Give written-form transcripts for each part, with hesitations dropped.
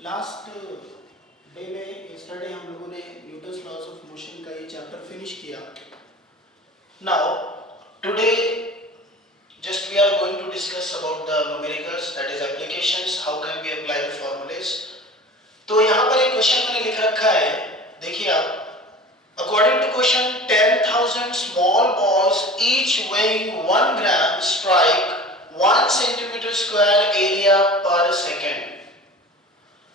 Last day में yesterday हम लोगों ने न्यूटन्स लॉज ऑफ मोशन का ये चैप्टर फिनिश किया. Now today just we are going to discuss about the numericals, that is applications, how can we apply the formulas. तो यहाँ पर एक क्वेश्चन मैंने लिख रखा है, देखिए आप. According to question, 10,000 small balls each weighing 1 gram strike 1 centimeter square area per second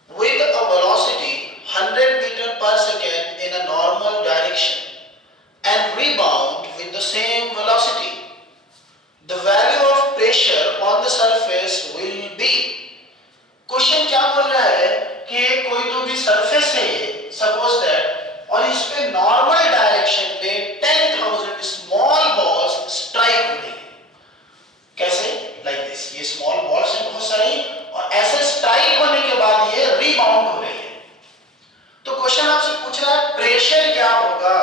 with a velocity 100 meter per second in a normal direction and rebound with the same velocity. The value of pressure on the surface will be. Question क्या बोल रहा है कि कोई तो भी surface है, suppose that, और इस पे नॉर्मल डायरेक्शन में 10,000 स्मॉल बॉल्स स्ट्राइक हो रही है. कैसे? Like this. ये स्मॉल बॉल्स हैं बहुत सारी, और ऐसे स्ट्राइक होने के बाद ये रीबाउंड हो रही है. तो क्वेश्चन आपसे पूछ रहा है प्रेशर क्या होगा.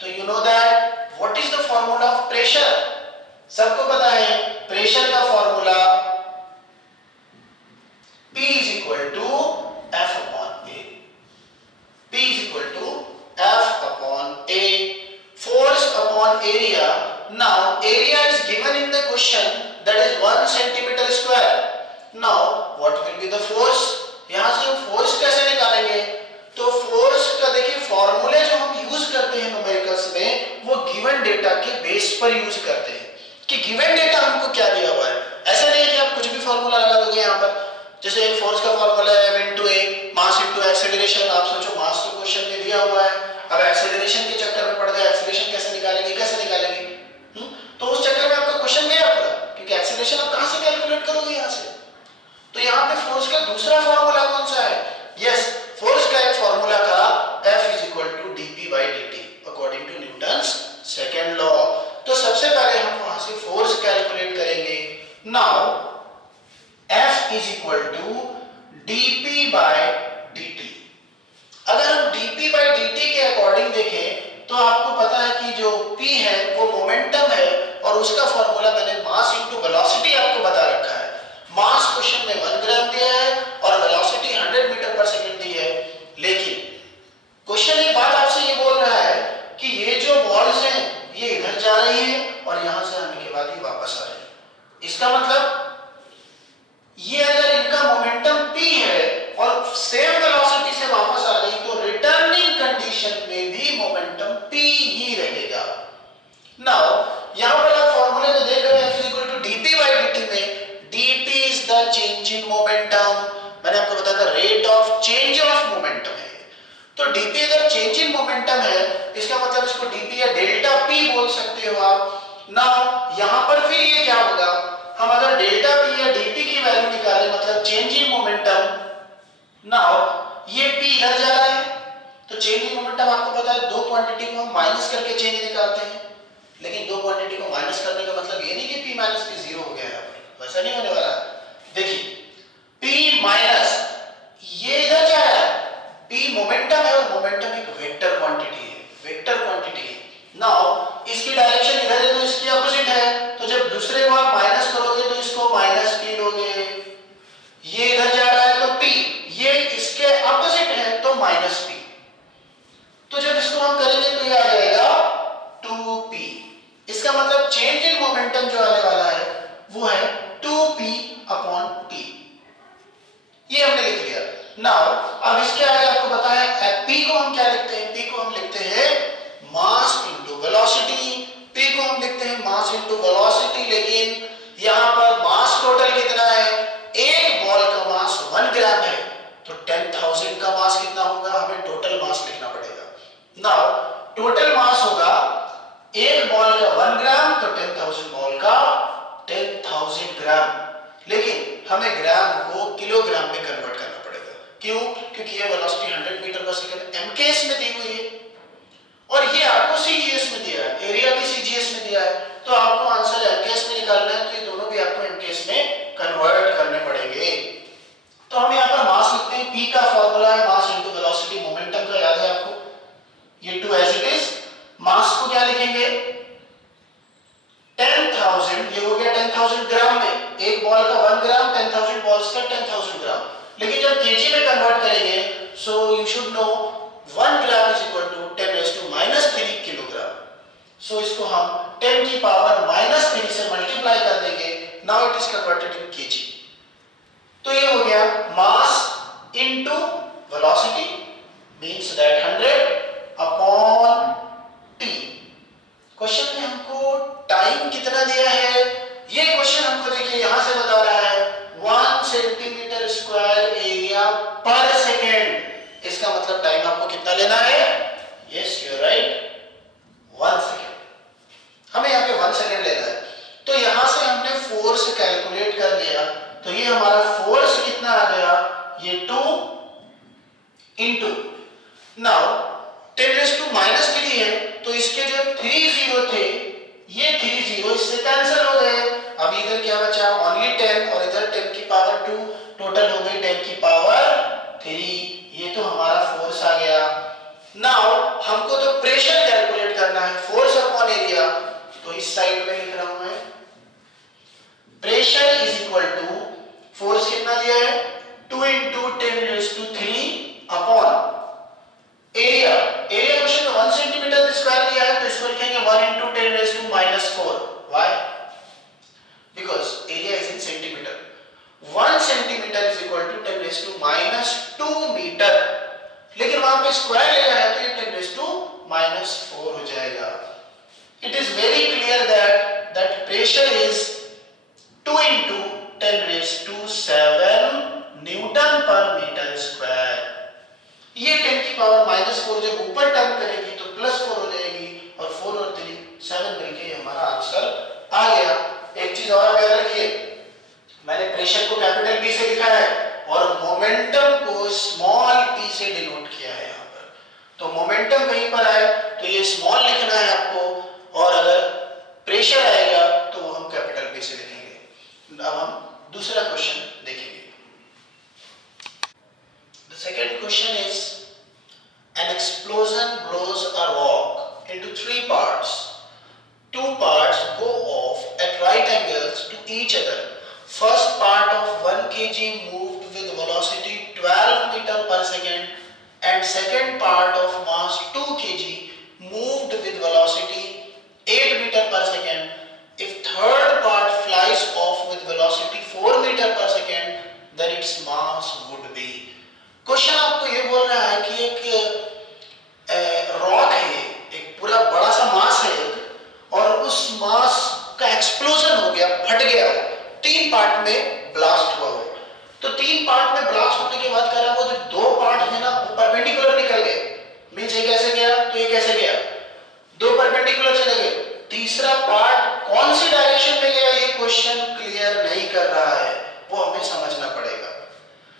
तो you know that what is the formula of pressure. सबको पता है प्रेशर का formula P is equal to F upon A. P is equal to F upon A. Force upon area. Now area is given in the question, that is 1 centimeter square. Now what will be the force. यहाँ से हम force कैसे निकालेंगे. तो force का देखिए फॉर्मूले जो हम यूज करते हैं न्यूमेरिकल्स में, वो गिवन डेटा के बेस पर यूज करते हैं कि गिवन डेटा हमको क्या दिया हुआ है. ऐसा नहीं है कि आप कुछ भी फॉर्मूला लगा दोगे. यहाँ पर जैसे एक फोर्स का फॉर्मूला है m into a, mass into acceleration. आप सोचो मास तो क्वेश्चन में दिया हुआ है, अब एक्सेलरेशन के चक्कर में पड़ गए, एक्सेलरेशन कैसे निकालेंगे. तो उस चक्कर में आपका क्वेश्चन गया पूरा, क्योंकि एक्सेलरेशन आप कहां से कैलकुलेट करोगे यहाँ से. तो यहाँ पे फोर्स का दूसरा फॉर्मूला कौन सा है. यस, फोर्स का एक फॉर्मूला था F is equal to dp by dt according to Newton's second law. तो सबसे पहले हम वहां से फोर्स कैलकुलेट करेंगे. Now F is equal to dp by dt. अगर हम dp by dt के अकॉर्डिंग देखें तो आपको पता है कि जो p है वो मोमेंटम है, और उसका फॉर्मूला मैंने मास इनटू वेलोसिटी आपको बता रखा है. मास क्वेश्चन में 1 ग्राम दिया है और वेलोसिटी 100 मीटर पर सेकंड दी है. लेकिन क्वेश्चन एक बात आपसे ये बोल रहा है कि ये जो बॉल्स हैं ये इधर जा रही है और यहां से आने के बाद ये वापस आ रही है. इसका मतलब ये अगर इनका मोमेंटम p है और सेम वेलोसिटी से वापस आ रही, तो रिटर्निंग कंडीशन में भी मोमेंटम p ही रहेगा. नाउ यहां पर आप फॉर्मूले में देख रहे हैं F equal to dp by dt में dt is the change in momentum. मैंने आपको बताया था rate of change of momentum है. तो dp अगर चेंज इन मोमेंटम है, इसका मतलब इसको dp या डेल्टा p बोल सकते हो आप. नाउ यहां पर फिर ये क्या होगा, हम अगर डेल्टा p या dp की वैल्यू निकालें, मतलब चेंज इन मोमेंटम. नाउ ये p इधर जा रहा है, तो चेंज इन मोमेंटम आपको पता है दो क्वांटिटी को हम माइनस करके चेंज निकालते हैं. लेकिन दो क्वांटिटी को माइनस करने का मतलब ये नहीं कि p माइनस p जीरो हो गया है. वैसा नहीं होने वाला. देखिए p माइनस ये इधर जा रहा है, p मोमेंटम है और मोमेंटम एक वेक्टर क्वांटिटी है. वेक्टर क्वांटिटी है. नाउ इसकी डायरेक्शन इधर है तो इसकी अपोजिट है, तो जब दूसरे को आप माइनस करोगे तो इसको माइनस p लोगे. ये इधर जा रहा है तो p, ये इसके अपोजिट है तो माइनस p. तो जब इसको हम करेंगे तो ये आ जाएगा 2p. इसका मतलब चेंज इन मोमेंटम जो आने वाला है वो है 2p अपॉन p. ये हमने लिख लिया. नाउ अब इसके आगे आपको पता है p को हम क्या लिखते हैं. p को हम लिखते हैं मास इनटू वेलोसिटी. p को हम लिखते हैं मास इनटू वेलोसिटी. लेकिन यहां पर मास टोटल कितना है, एक बॉल का मास 1 ग्राम है, तो 10,000 का मास कितना होगा, हमें टोटल मास लिखना पड़ेगा. नाउ टोटल मास होगा एक बॉल का 1 ग्राम, तो 10,000 बॉल का 10,000 ग्राम. लेकिन हमें ग्राम को किलोग्राम में कन्वर्ट करना पड़ेगा. क्यों? क्योंकि ये velocity 100 metre per second MKS में दी हुई है और ये आपको सीजीएस में दिया है, एरिया भी सीजीएस में दिया है. तो आपको आंसर एमकेएस में निकालना है, तो ये दोनों भी आपको एमकेएस में कन्वर्ट करने पड़ेंगे. तो हम यहाँ पर मास लिखते हैं. p का फॉर्मूला है मास इनटू वेलोसिटी. मोमेंटम का याद है आपको, ये 2 एज इट इज. मास को क्या लिखेंगे, 10,000. ये हो गया 10,000 ग्राम में. एक बॉल का 1 ग्राम, 10,000 बॉल्स का 10,000 ग्राम. लेकिन जब केजी में कन्वर्ट करेंगे, so you should know 1 gram is equal to 10⁻³ kilogram. So इसको हम 10 की पावर -3 से मल्टीप्लाई कर देंगे। Now it is converted in KG. तो ये हो गया मास into velocity, means that 100 upon T. Question में हमको टाइम कितना दिया है, ये क्वेश्चन हमको देखिए यहां से बता रहा है 1 सेंटीमीटर स्क्वायर एरिया पर सेकेंड। इसका मतलब टाइम आपको कितना लेना है? Yes you are right, 1 second. हमें यहाँ पे 1 सेकेंड लेना है। तो यहां से हमने फोर्स कैलकुलेट कर लिया, तो ये हमारा फोर्स कितना आ गया, ये 2 इंटू, नाउ 10⁻³ है, तो इसके जो 3 जीरो थे, ये 3 जीरो इससे कैंसिल हो गए। अब इधर क्या बचा, ओनली 10 और इधर 10 की पावर 2, टोटल हो गई 10 की पावर 3। ये तो हमारा फोर्स आ गया। नाउ हमको तो प्रेशर कैलकुलेट करना है, फोर्स अपॉन एरिया, तो इस साइड में लिख रहा हूं मैं, pressure is equal to, force कितना दिया है 2 into 10⁻³ upon area. Area question में 1 सेंटीमीटर स्क्वायर दिया है, तो इसको लिखेंगे 1 into 10⁻⁻⁴। Why? Because area is in centimetre. 1 centimetre is equal to 10⁻² metre, लेकिन वहां पे स्क्वायर लिया है तो ये 10⁻⁴ हो जाएगा। It is very clear that pressure is 2 into 10⁻⁷ Newton पर मीटर स्क्वायर। ये 10 की पावर -4 जब ऊपर टर्न करेगी तो +4 हो जाएगी, और 4 और 3 7 मिलके हमारा आंसर आ गया। एक चीज और आप याद रखिए, मैंने प्रेशर को कैपिटल P से लिखा है और मोमेंटम को स्मॉल p से डिनोट किया है यहाँ पर। तो मोमेंटम कहीं पर आए तो ये स्मॉल लिखना है आपको, और अगर प्रेशर आएगा तो वो हम कैपिटल P से लिखेंगे। अब हम दूसरा क्वेश्चन देखेंगे। The second question is, an explosion blows a rock into 3 parts. 2 parts go off at right angles to each other. First part of 1 kg moved with velocity 12 meter per second, and second part of mass 2 kg moved with velocity 8 meter per second. If third part flies off with velocity 4 meter per second, then its mass would be. Question आपको ये बोल रहा है कि एक rock है, एक पूरा बड़ा सा मास है एक, और उस मास का एक्सप्लोजन हो गया, फट गया, 3 पार्ट में ब्लास्ट हुआ हो। तो 3 पार्ट में ब्लास्ट होने के बाद कह रहा वो जो 2 पार्ट है ना वो परपेंडिकुलर निकल गए, मींस ये कैसे गया तो ये कैसे गया, 2 परपेंडिकुलर चले गए। तीसरा पार्ट कौन सी डायरेक्शन में गया, ये क्वेश्चन क्लियर नहीं कर रहा है, वो हमें समझना पड़ेगा।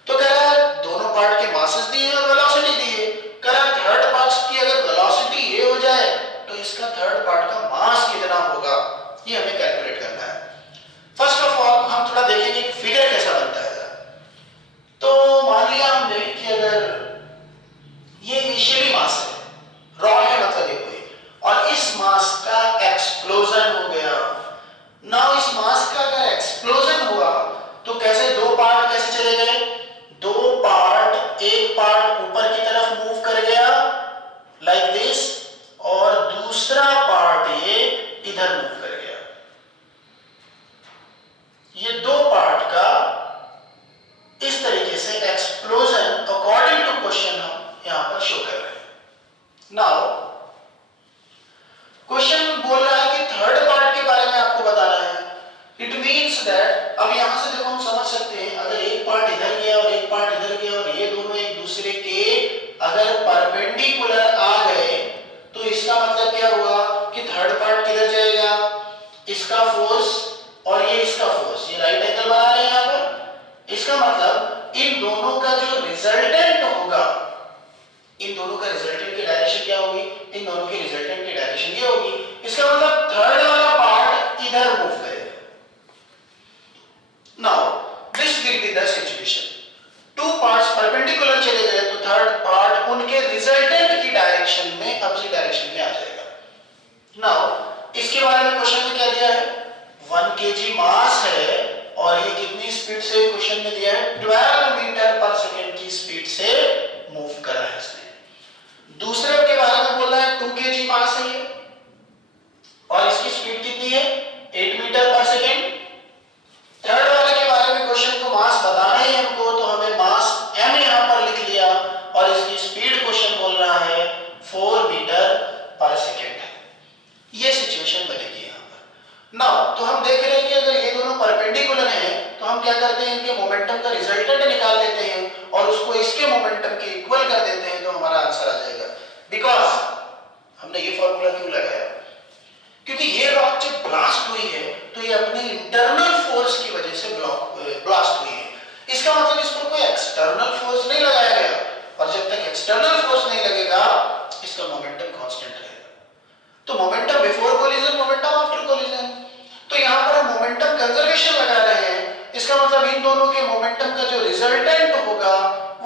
तो कह रहा है दोनों पार्ट के मासेस दिए और वेलोसिटी दिए, कह रहा थर्ड पार्ट की अगर वेलोसिटी ये हो जाए तो इसका थर्ड पार्ट का मास कितना होगा, ये हमें कैलकुलेट करना है। फर्स्ट ऑफ ऑल हम थोड़ा देखेंगे कि फिगर कैसा बनता है। तो मान लिया हमने कि अगर ये इनिशियली मास है, रॉक है मतलब ये कोई, और इस मास का एक्सप्लोजन हो गया। नाउ इस मास का अगर एक्सप्लोजन हुआ तो कैसे 2 पार्ट कैसे चले गए, 2 पार्ट, एक पार्ट ऊपर की तरफ मूव कर गया लाइक दिस, और दूसरा पार्ट ये इधर मूव कर गया। ये 2 पार्ट का इस तरीके से एक्सप्लोजन अकॉर्डिंग टू क्वेश्चन हम यहां पर शो कर रहे हैं। नाउ क्वेश्चन बोल रहा है कि थर्ड पार्ट के बारे में आपको बताना है। इट मींस दैट, अब यहां से देखो हम समझ सकते हैं, अगर एक पार्ट इधर गया और एक पार्ट इधर गया और ये दोनों एक दूसरे के अगर परपेंडिकुलर आ गए तो इसका मतलब क्या हुआ कि थर्ड पार्ट किधर जाएगा, इसका फोर्स और ये इसका फोर्स, ये राइट एंगल बना रहे हैं यहां पर। इसका मतलब इन दोनों का जो रिजल्टेंट होगा, इन दोनों का रिजल्टेंट की डायरेक्शन क्या होगी, इन दोनों की रिजल्टेंट की डायरेक्शन ये होगी। इसका मतलब थर्ड वाला पार्ट इधर मूव करेगा। Now this will be the situation. 2 parts perpendicular चले गए तो थर्ड पार्ट उनके रिजल्टेंट की डायरेक्शन में अपोजिट डायरेक्शन में आ जाएगा। Now इसके बारे में क्वेश्चन में क्या दिया है, 1 kg मास है और ये कितनी स्पीड से क्वेश्चन में दिया है, 12 मीटर पर सेकंड की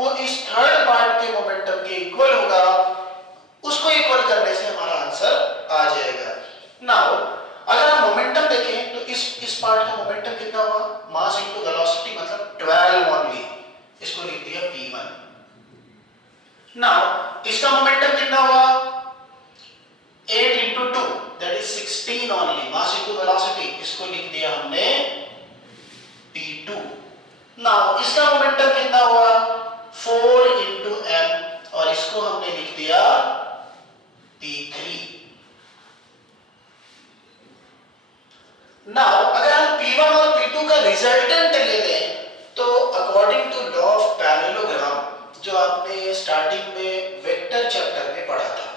वो इस थर्ड पार्ट के मोमेंटम के इक्वल होगा, उसको इक्वल करने से हमारा आंसर आ जाएगा। नाउ अगर हम मोमेंटम देखें तो इस पार्ट का मोमेंटम कितना हुआ, मास इनटू वेलोसिटी मतलब 12 ओनली, इसको लिख दिया p1। नाउ इसका मोमेंटम कितना हुआ, 8 into 2 that is 16 only, mass into velocity, इसको लिख दिया हमने p2। नाउ इसका मोमेंटम कितना हुआ, 4 into m और इसको हमने लिख दिया p3। नाउ अगर हम p1 और p2 का रिजल्टेंट ले लें तो according to law of parallelogram जो आपने स्टार्टिंग में वेक्टर चैप्टर में पढ़ा था,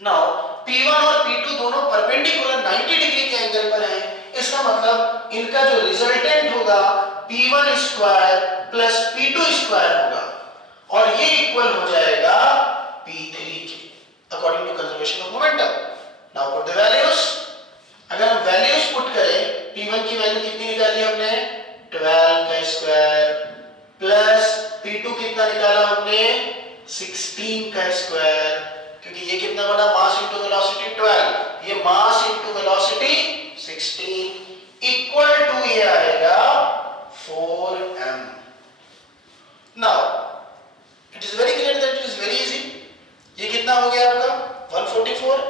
नाउ P1 और P2 दोनों परपेंडिकुलर 90 डिग्री के एंगल पर हैं, इसका मतलब इनका जो रिजल्टेंट होगा P1 square plus P2 square होगा और ये इक्वल हो जाएगा P3 के according to conservation of momentum. Now put the values, अगर हम वैल्यूज पुट करें, P1 की वैल्यू कितनी निकाली हमने 12 का स्क्वायर प्लस P2 कितना निकाला हमने 16 का स्क्वायर, क्योंकि ये कितना बना मास इनटू वेलोसिटी 12, ये mass into velocity 16 equal to ये आएगा 4m। Now it is very clear that it is very easy. ये कितना हो गया आपका 144,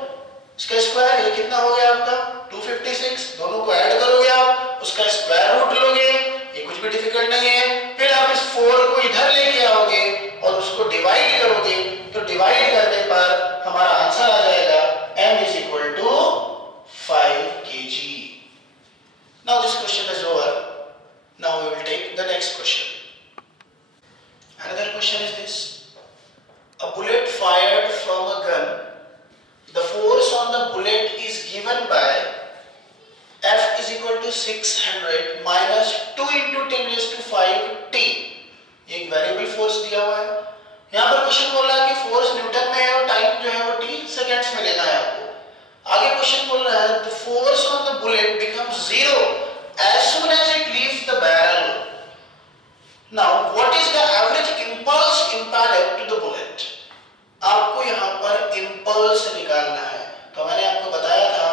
इसका स्क्वायर ये कितना हो गया आपका 256, दोनों को ऐड करोगे आप उसका स्क्वायर रूट लोगे, ये कुछ भी डिफिकल्ट नहीं है। फिर आप इस 4 को इधर लेके आओगे और उसको डिवाइड करोगे, तो डिवाइड करने पर हमारा आंसर आ जाएगा m is equal to 5 kg। Now this question is over. Now we will take the next question. Another question is this: a bullet fired from a gun, the force on the bullet is given by F is equal to 600 minus 2 into 10 raised to 5 t। ये एक variable force दिया हुआ है, यहाँ पर question बोल रहा है कि फोर्स न्यूटन में है और टाइम जो है वो t सेकंड्स में लेना है आपको। आगे क्वेश्चन बोल रहा है the force on the bullet becomes zero as soon as it leaves the barrel. Now what is the average impulse impelled to the bullet? आपको यहाँ पर impulse निकालना है। तो मैंने आपको बताया था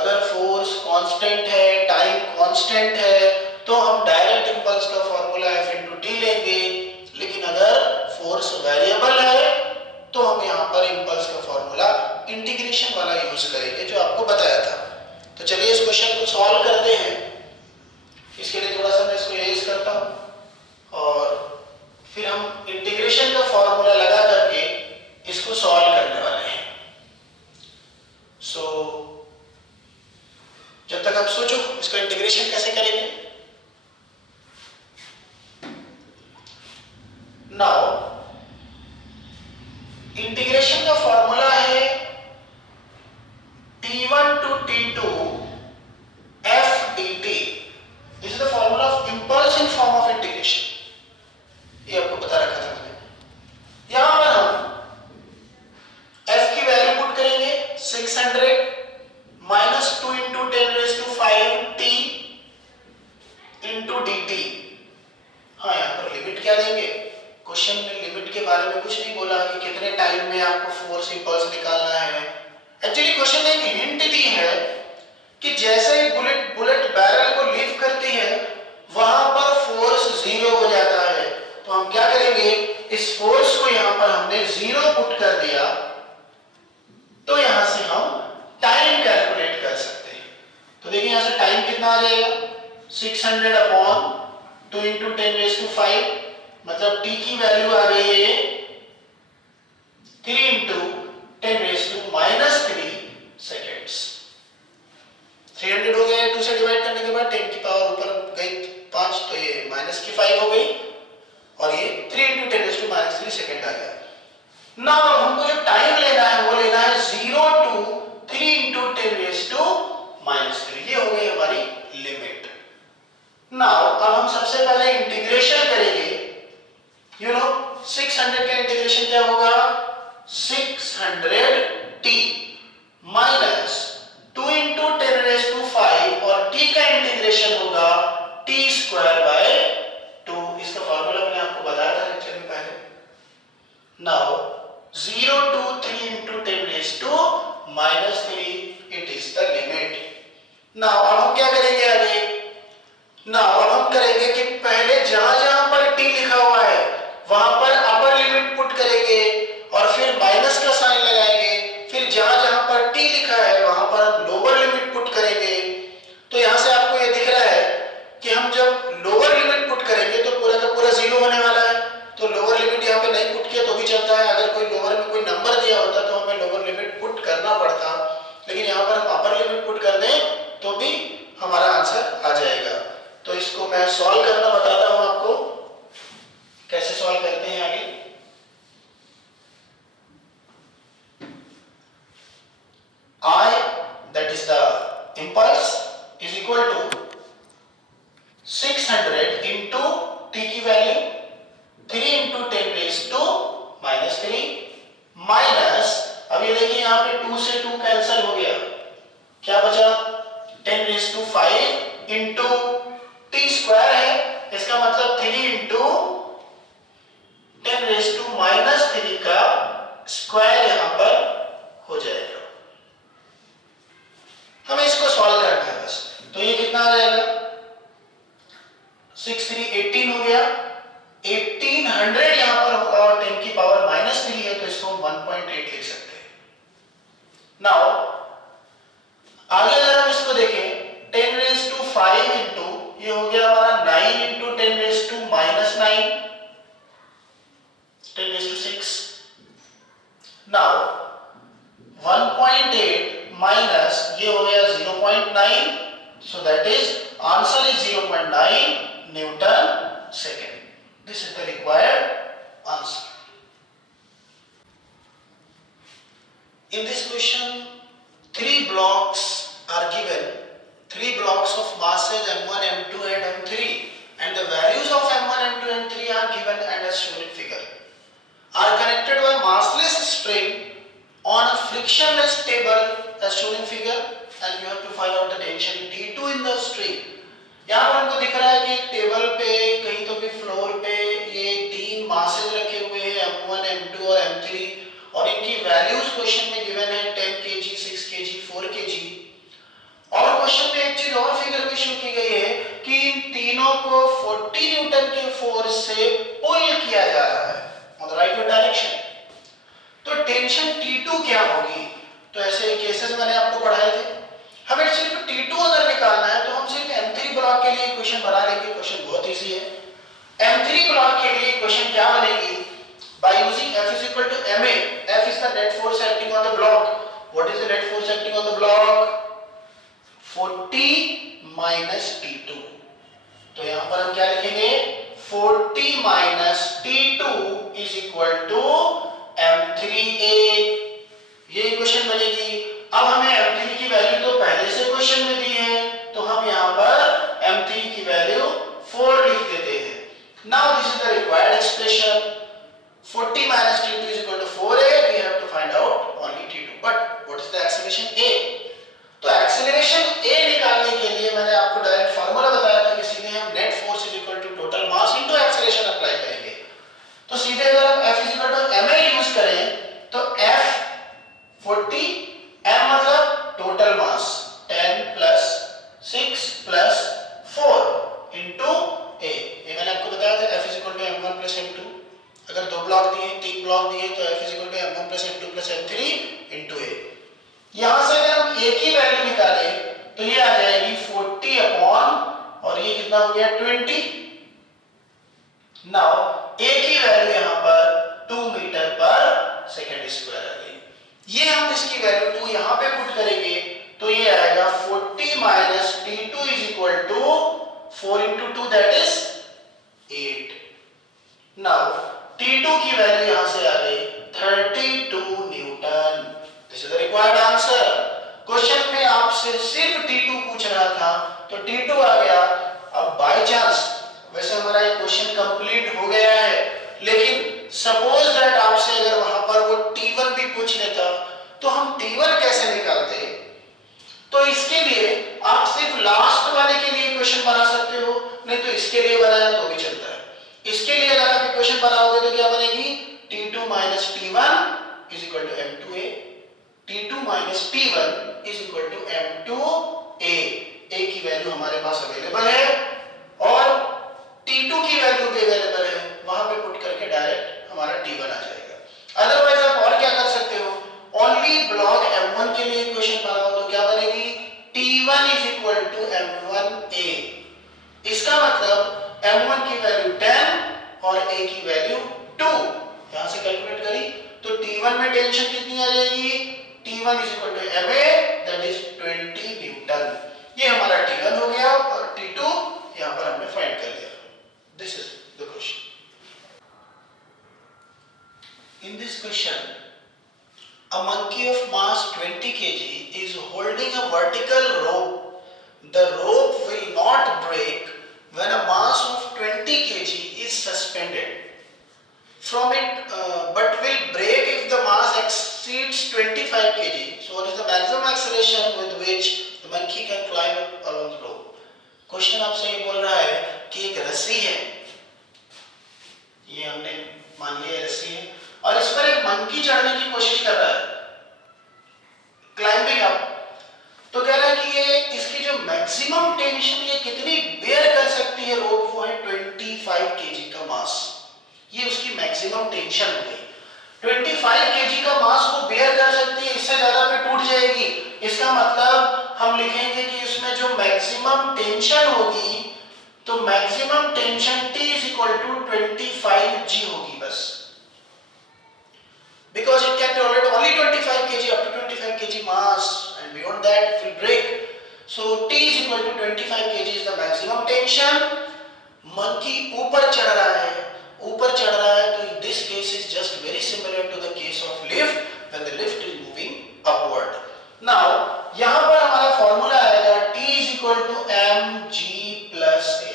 अगर फोर्स कांस्टेंट है, टाइम कांस्टेंट है, तो हम डायरेक्ट इंपल्स का फार्मूला F into t लेंगे, लेकिन अगर फोर्स वेरिएबल है तो हम यहाँ पर इंपल्स का फार्मूला इंटीग्रेशन वाला यूज करेंगे जो आपको बताया था। तो चलिए इस क्वेश्चन को सॉल्व करते हैं। इसके लिए थोड़ा सा मैं इसको इरेज करता हूँ और फिर हम इंटीग्रेशन का फार्मूला लगा करके इसको सॉल्व करने वाले हैं। जब तक आप सोचो इसका इंटीग्रेशन कैसे करेंगे। नाउ इंटीग्रेशन का फॉर्मूला है T1 to T2 F dt। This is the formula of impulse in form of integration, ये आपको बता रखा था मैंने। यहां पर हम F की वैल्यू पुट करेंगे 600 minus 2 into 10 raised to 5 t into dt। हाँ, यहाँ पर लिमिट क्या देंगे, क्वेश्चन में लिमिट के बारे में कुछ नहीं बोला कि कितने टाइम में आपको फोर्स इंपल्स निकालना है। एक्चुअली क्वेश्चन ने एक हिंट दी है कि जैसे ही बुलेट बैरल को लीव करती है वहां पर फोर्स जीरो हो जाता है। तो हम क्या करेंगे, इस फोर्स को यहाँ पर हमने जीरो पुट कर दिया, तो यहां से हम टाइम कैलकुलेट कर सकते हैं। तो देखिए यहां से टाइम कितना आ जाएगा 600 अपॉन 2 into 10 raised to 5, मतलब t की वैल्यू आ गई है 3 into 10 raised to -3 सेकेंड्स। 300 हो गया, 2 से डिवाइड करने के बाद 10 की पावर ऊपर गई 5, तो ये -5 हो गई और ये 3 into 10 raised to -3 सेकेंड आ गया। नाउ हमको जो टाइम लेना है वो लेना है 0 to 3 into 10 raised to -3, ये हो गई हमारी लिमिट। नाउ अब हम सबसे पहले इंटीग्रेशन करेंगे। यू नो 600 का इंटीग्रेशन क्या होगा, 600t minus 2 into 10 raised to 5 और t का इंटीग्रेशन होगा t² by 2। इसका फॉर्मूला मैंने आपको बताया था lecture Now 0 to 3 into 10 raised to minus 3, it is the limit. Now अब हम क्या करेंगे आगे? Now अब हम करेंगे कि पहले जहां जहां पर t लिखा हुआ है वहां पर अपर लिमिट पुट करेंगे और फिर माइनस का साइन लगाएंगे, फिर जहां जहां पर t लिखा है वहां पर हम लोअर लिमिट पुट करेंगे। तो यहां से आपको ये दिख रहा है कि हम जब लोअर लिमिट पुट करेंगे तो पूरा का पूरा जीरो होने वाला है, तो लोअर लिमिट यहाँ पे नहीं पुट किया तो भी चलता है। अगर कोई लोअर में कोई नंबर दिया होता तो हमें लोअर लिमिट पुट करना पड़ता, लेकिन यहाँ पर हम अपर लिमिट पुट कर दें तो भी हमारा आंसर आ जाएगा। तो इसको मैं सॉल्व करना बताता हूं आपको, कैसे सॉल्व करते हैं आगे। I, that is the impulse, is equal to 600 into t की value 3 into 10 raised to minus 3 minus, अब ये देखिए यहाँ पे 2 से 2 कैंसिल हो गया, क्या बचा 10 raised to 5 into t square है, इसका मतलब 3 into 10 raised to minus 3 का स्क्वायर यहाँ पर हो जाएगा। हमें इसको सॉल्व करना है बस। तो ये कितना आ जाएगा 6 3 18 हो गया, 1800 यहां पर होगा और 10 की पावर माइनस 3 है तो इसको हम 1.8 लिख सकते हैं। नाउ आगे अगर हम इसको देखें 10 रेज टू 5 इंटू ये हो गया हमारा 9 into 10 raise to minus 9, 10 raise to 6। Now 1.8 minus ये हो गया 0.9, so that is answer is 0.9 Newton second. This is the required answer. In this question, 3 blocks are given, 3 blocks of masses M1, M2 and M3, and the values of M1, M2 and M3 are given and as shown in figure. Are connected by massless string on a frictionless table as shown in figure, and you have to find out the tension T2 in the string. यहाँ पर हमको दिख रहा है कि table पे कहीं तो भी फ्लोर पे ये 3 मासेस रखे हुए हैं M1, M2 और M3 और इनकी वैल्यूज क्वेश्चन में गिवन है 10 kg, 6 kg, 4 kg। और क्वेश्चन में एक चीज और फिगर में शो की गई है कि इन तीनों को 40 न्यूटन के फोर्स से पुल किया जा रहा है ऑन द राइट डायरेक्शन। तो टेंशन T2 क्या होगी? तो ऐसे केसेस मैंने आपको पढ़ाए थे। हमें सिर्फ T2 अगर निकालना है तो हम सिर्फ M3 ब्लॉक के लिए इक्वेशन बना लेंगे, क्वेश्चन बहुत इजी है। M3 ब्लॉक के लिए इक्वेशन क्या बनेगी? By using F is equal to ma, F is the net force acting on the block. What is the net force acting on the block? 40 minus T2. तो यहाँ पर हम क्या लिखेंगे? 40 minus T2 is equal to M3a, ये equation बनेगी। अब हमें M3 की वैल्यू तो पहले से क्वेश्चन में दी है, तो हम यहाँ पर M3 की वैल्यू 4 लिख देते हैं। Now this is the required expression. 40 minus T2 is equal to 4a. We have to find out only T2. But what is the acceleration A? तो acceleration A निकालने के लिए मैंने आपको डायरेक्ट फार्मूला बताया था कि सीधे हम net force is equal to total mass into acceleration apply करेंगे। तो सीधे अगर हम F is equal to ma use करें तो F 40, m मतलब total mass 10 plus 6 plus 4 into a। ये मैंने आपको बताया था F is equal to m1 plus m2। अगर 2 ब्लॉक दिए, 3 ब्लॉक दिए तो F is equal to m1 plus m2 plus m3 into a। यहाँ से अगर हम a की वैल्यू निकालें तो ये आ जाएगी 40 अपॉन और ये कितना हो गया 20। नाउ a की वैल्यू यहाँ पर 2 मीटर पर सेकेंड स्क्वायर आ गई। ये हम इसकी वैल्यू 2 यहाँ पे पुट करेंगे तो ये आएगा 40 minus T2 is equal to 4 into 2 that is 8। Now T2 की वैल्यू यहाँ से आ गई 32 Newton. This is the required answer. Question में आपसे सिर्फ T2 पूछ रहा था तो T2 आ गया। अब बाय चांस वैसे हमारा ये क्वेश्चन कंप्लीट हो गया है, लेकिन सपोज दैट आपसे अगर वहां पर वो T1 भी पूछ लेता तो हम T1 कैसे निकालते? तो इसके लिए आप सिर्फ लास्ट वाले के लिए क्वेश्चन बना सकते हो, नहीं तो इसके लिए बनाया तो भी चलता है। इसके लिए अगर आप इक्वेशन बनाओगे तो क्या बनेगी? T2 minus T1 is equal to M2A. T2 minus T1 is equal to M2A. A की वैल्यू हमारे पास अवेलेबल है और T2 की वैल्यू भी अवेलेबल है, वहां पे पुट करके डायरेक्ट हमारा T1 आ जाएगा। अदरवाइज आप और क्या कर सकते हो, ओनली ब्लॉक M1 के लिए इक्वेशन बनाओ तो क्या बनेगी, T1 is equal to M1A। इसका मतलब M1 की वैल्यू 10 और A की वैल्यू 2, यहां से कैलकुलेट करी तो T1 में टेंशन कितनी आ जाएगी, T1 is equal to MA, that is 20 Newton. ये हमारा T1 हो गया और T2 यहां पर हमने फाइंड कर लिया। This is the question. In this question, a monkey of mass 20 kg is holding a vertical rope. The rope will not break when a mass of 20 kg is suspended from it, but will break if the mass exceeds 25 kg. So what is the maximum acceleration with which the monkey can climb along the rope? Question आपसे ये बोल रहा है कि एक रस्सी है, ये हमने मान लिया रस्सी है और इस पर एक मंकी चढ़ने की कोशिश कर रहा है, क्लाइंबिंग अप। तो कह रहा है कि ये इसकी जो मैक्सिमम टेंशन ये कितनी बेयर कर सकती है रोप, वो है 25 केजी का मास, ये उसकी मैक्सिमम टेंशन हो गई। 25 केजी का मास वो बेयर कर सकती है, इससे ज्यादा पे टूट जाएगी। इसका मतलब हम लिखेंगे कि इसमें जो मैक्सिमम टेंशन होगी तो maximum tension T is equal to 25G होगी बस, because it can tolerate only 25 kg up to 25 kg mass and beyond that it will break. So T is equal to 25 kg is the maximum tension. Monkey ऊपर चढ़ रहा है, ऊपर चढ़ रहा है तो this case is just very similar to the case of lift when the lift is moving upward. Now यहाँ पर हमारा फॉर्मूला आएगा T is equal to mg plus a।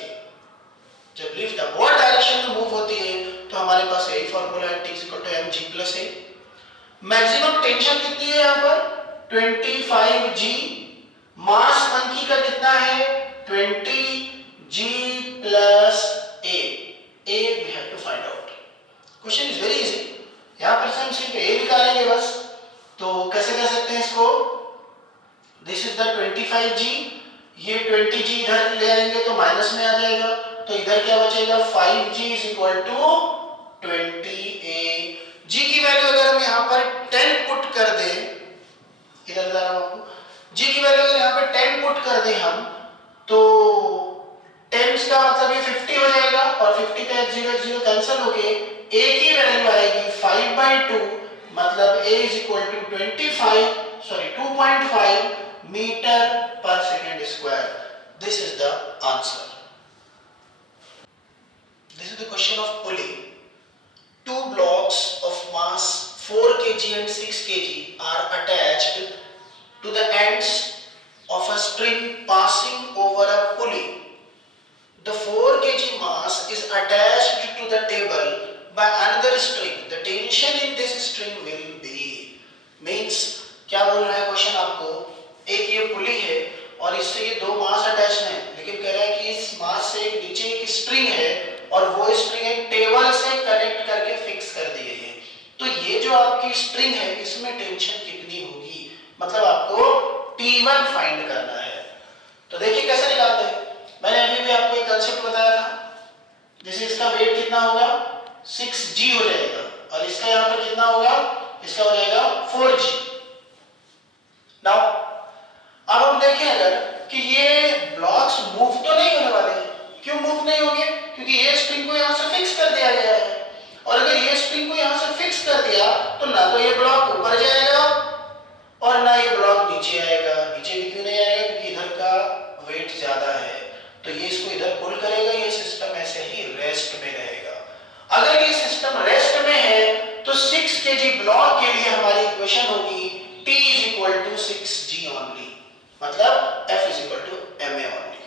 जब लिफ्ट अपवर्ड डायरेक्शन में मूव होती है तो हमारे पास यही फॉर्मूला है, T is equal to mg plus a। Maximum tension कितनी है यहाँ पर 25G, मास मंकी का कितना है 20G plus a we have to find out। Question is very easy, यहाँ पर हम सिर्फ a निकालेंगे बस। तो कैसे कर सकते हैं इसको, दिस इज द 25G, ये 20G इधर ले आएंगे तो माइनस में आ जाएगा, तो इधर क्या बचेगा 5G is equal to 20a। G की वैल्यू अगर हम यहाँ पर 10 पुट कर दें, इधर जा रहा हूं आपको, G की वैल्यू अगर यहाँ पर 10 पुट कर दें हम तो 10 का मतलब ये 50 हो जाएगा और 50 का 0 कैंसिल होके A की वैल्यू आएगी 5/2, मतलब A is equal to 2.5 metre पर second square. This is the answer. This is the question of pulley. Two blocks of mass 4 kg and 6 kg are attached to the ends of a string passing over a pulley. The 4 kg mass is attached to the table by another string. The tension in this string will be, means क्या बोल रहा है question आपको, एक ये पुली है और इससे ये दो मास अटैच हैं, लेकिन कह रहा है कि इस मास से नीचे एक स्ट्रिंग है और वो स्ट्रिंग एक टेबल से कनेक्ट करके फिक्स कर दी गई है। तो ये जो आपकी स्ट्रिंग है इसमें टेंशन कितनी होगी, मतलब आपको T1 फाइंड करना है। तो देखिए कैसे निकालते हैं, मैंने अभी भी आपको एक कंसेप्ट बताया था, जैसे इसका वेट कितना होगा 6G हो जाएगा और इसका यहाँ पर कितना होगा, इसका हो जाएगा 4G। नाउ अब हम देखें अगर कि ये ब्लॉक्स मूव तो नहीं होने वाले हैं, क्यों मूव नहीं होंगे, क्योंकि ये स्प्रिंग को यहाँ से फिक्स कर दिया गया है और अगर ये स्प्रिंग को यहाँ से फिक्स कर दिया तो ना तो ये ब्लॉक ऊपर जाएगा और ना ये ब्लॉक नीचे आएगा। नीचे भी क्यों नहीं आएगा, क्योंकि इधर का वेट ज्यादा है, तो ये इसको इधर पुल करेगा, ये सिस्टम ऐसे ही रेस्ट में रहेगा। अगर ये सिस्टम रेस्ट में है तो 6 kg ब्लॉक के लिए हमारी इक्वेशन होगी T is equal to 6G only, मतलब F is equal to MA only।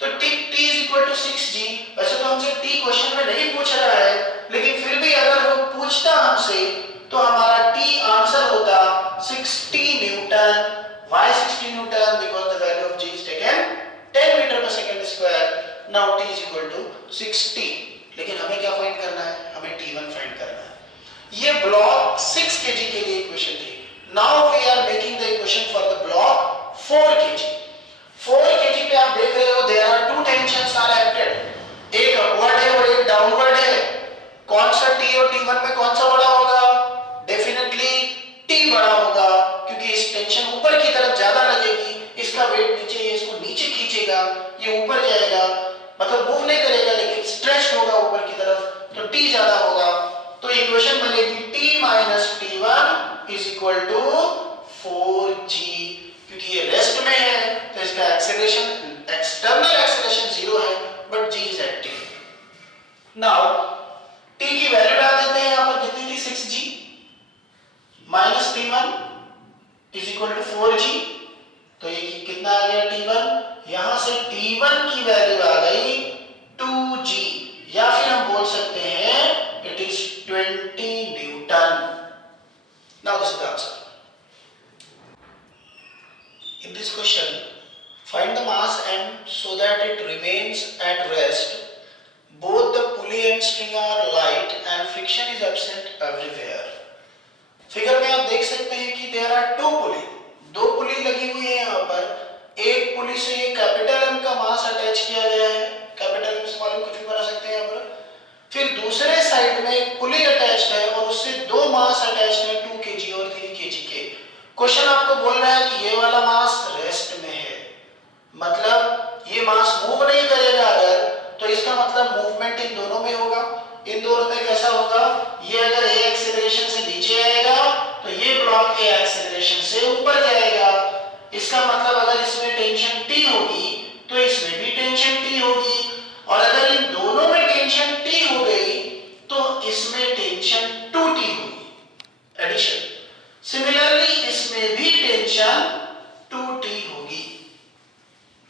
तो T is equal to 6G, वैसे तो हमसे T क्वेश्चन में नहीं पूछ रहा है, लेकिन फिर भी अगर वो पूछता हमसे तो हमारा T आंसर होता 60 newton. Why 60 newton? Because the value of G is taken 10 metre per second square. Now T is equal to 60, लेकिन हमें क्या फाइंड करना है, हमें T1 फाइंड करना है। ब्लॉक 6 kg के लिए इक्वेशन थी. Now we are making the equation for the block 4 kg. 4 kg पे आप देख रहे हो there are two tensions are acted. एक अपवर्ड है और एक डाउनवर्ड है. कौन सा T और T1 में कौन सा बड़ा होगा? डेफिनेटली T बड़ा होगा, क्योंकि इस टेंशन ऊपर की तरफ ज्यादा लगेगी. इसका वेट नीचे, इसको नीचे खींचेगा, ये ऊपर जाएगा, मतलब मूव नहीं करेगा लेकिन स्ट्रेच होगा ऊपर की तरफ, तो T ज्यादा होगा. तो इक्वेशन बनेगी T minus T1 is equal to 4g. क्योंकि ये रेस्ट में है तो इसका एक्सेलरेशन, एक्सटर्नल एक्सेलरेशन 0 है, but g is active. Now t की वैल्यू डाल देते हैं. यहां पर कितनी थी? 6g minus T1 is equal to 4g. तो ये कितना आ गया? T1. यहां से T1 की वैल्यू आ गई 2g, या फिर हम बोल सकते हैं it is 20 Newton. Now this is the answer. In this question, find the mass m so that it remains at rest. Both the pulley and string are light and friction is absent everywhere. Figure में आप देख सकते हैं कि there are two pulley, दो पुली लगी हुई है यहाँ पर. एक पुली से कैपिटल M का मास अटैच किया गया है. कैपिटल M से मालूम कुछ भी बना सकते हैं यहाँ पर. फिर दूसरे साइड में एक पुली अटैच्ड है और उससे दो मास अटैच्ड है 2 kg और 3 kg के. क्वेश्चन आपको बोल रहा है कि ये वाला मास रेस्ट में है, मतलब ये मास मूव नहीं करेगा. अगर तो इसका मतलब मूवमेंट इन दोनों में होगा. इन दोनों में कैसा होगा? ये अगर a एक्सेलरेशन से नीचे आएगा तो ये ब्लॉक a एक्सेलरेशन से ऊपर जाएगा. इसका मतलब अगर इसमें टेंशन T होगी तो इसमें भी टेंशन T होगी, और अगर इन दोनों में टेंशन T हो गई तो इसमें टेंशन 2T होगी, एडिशन. सिमिलरली इसमें भी टेंशन 2T होगी.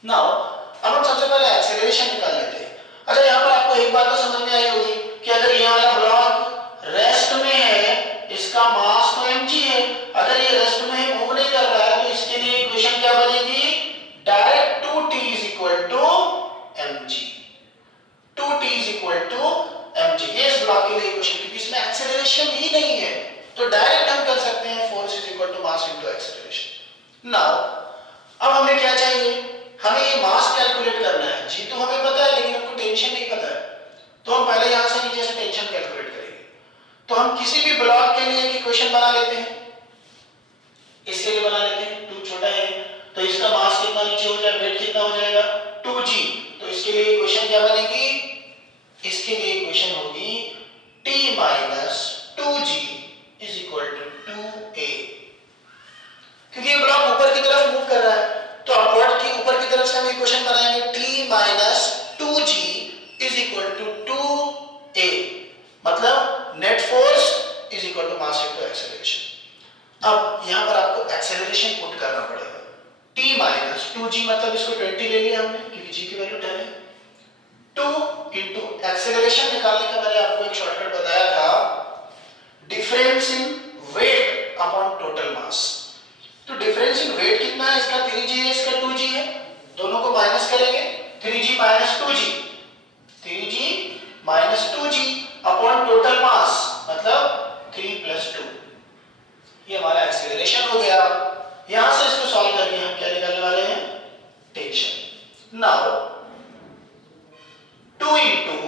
नाउ अब हम सबसे पहले एक्सेलरेशन निकाल लेते हैं. अच्छा, यहाँ पर आपको एक बात तो समझ में आई होगी कि अगर ये वाला ब्लॉक रेस्ट में है, इसका मास तो mg है. अगर ये रेस्ट में है, मूव नहीं कर रहा है, तो इसके लिए इक्वेशन क्या बनेगी? Direct 2t is equal to mg. 2t is equal to mg. ये इस ब्लॉक के लिए इक्वेशन, क्योंकि इसमें एक्सेलरेशन ही नहीं है, तो डायरेक्ट हम कर सकते हैं force is equal to mass into acceleration. Now अब हमें क्या चाहिए? हमें ये मास कैलकुलेट करना है. जी तो हमें पता है, लेकिन हमको टेंशन नहीं पता है. तो हम पहले यहां से नीचे से टेंशन कैलकुलेट करेंगे. तो हम किसी भी ब्लॉक के लिए एक इक्वेशन बना लेते हैं. इसके लिए बना लेते हैं. 2 छोटा है तो इसका मास कितना नीचे हो जाएगा, वेट कितना हो जाएगा? 2g. तो इसके लिए इक्वेशन क्या बनेगी? इसके लिए इक्वेशन होगी t minus 2g is equal to 2a. क्योंकि ये ब्लॉक ऊपर की तरफ मूव कर रहा है, तो अपवर्ड की ऊपर की तरफ से हम इक्वेशन बनाएंगे t minus 2g is equal to 2a. मतलब net force is equal to mass into acceleration. अब यहां पर आपको एक्सेलरेशन पुट करना पड़ेगा. t माइनस 2g, मतलब इसको 20 ले लिया हमने क्योंकि g की वैल्यू 10 है. 2 इनटू एक्सेलरेशन निकालने का मैंने आपको एक शॉर्टकट बताया था, difference in weight upon total mass. तो डिफरेंस इन वेट कितना है? इसका 3g है, इसका 2g है. दोनों को माइनस करेंगे. 3g minus 2g, 3g minus 2g upon total mass, मतलब 3 प्लस 2. ये हमारा एक्सेलरेशन हो गया. यहां से इसको सॉल्व करके हम क्या निकालने वाले हैं? Tension. Now 2 into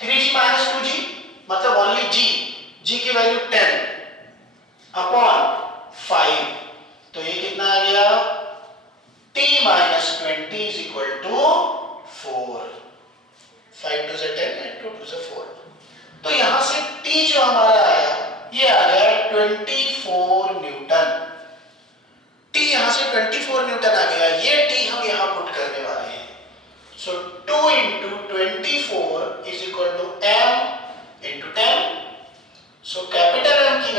3g minus 2g, मतलब ओनली g की वैल्यू 10 अपॉन 5. तो ये कितना आ गया? t minus 20 is equal to 4. 5 2 से 10 and 2 2 से 4. तो यहां से t जो हमारा आया ये आ गया 24 न्यूटन. t यहां से 24 न्यूटन आ गया. ये t हम यहां पुट करने वाले हैं. सो 2 into 24 is equal to m into 10. So capital M की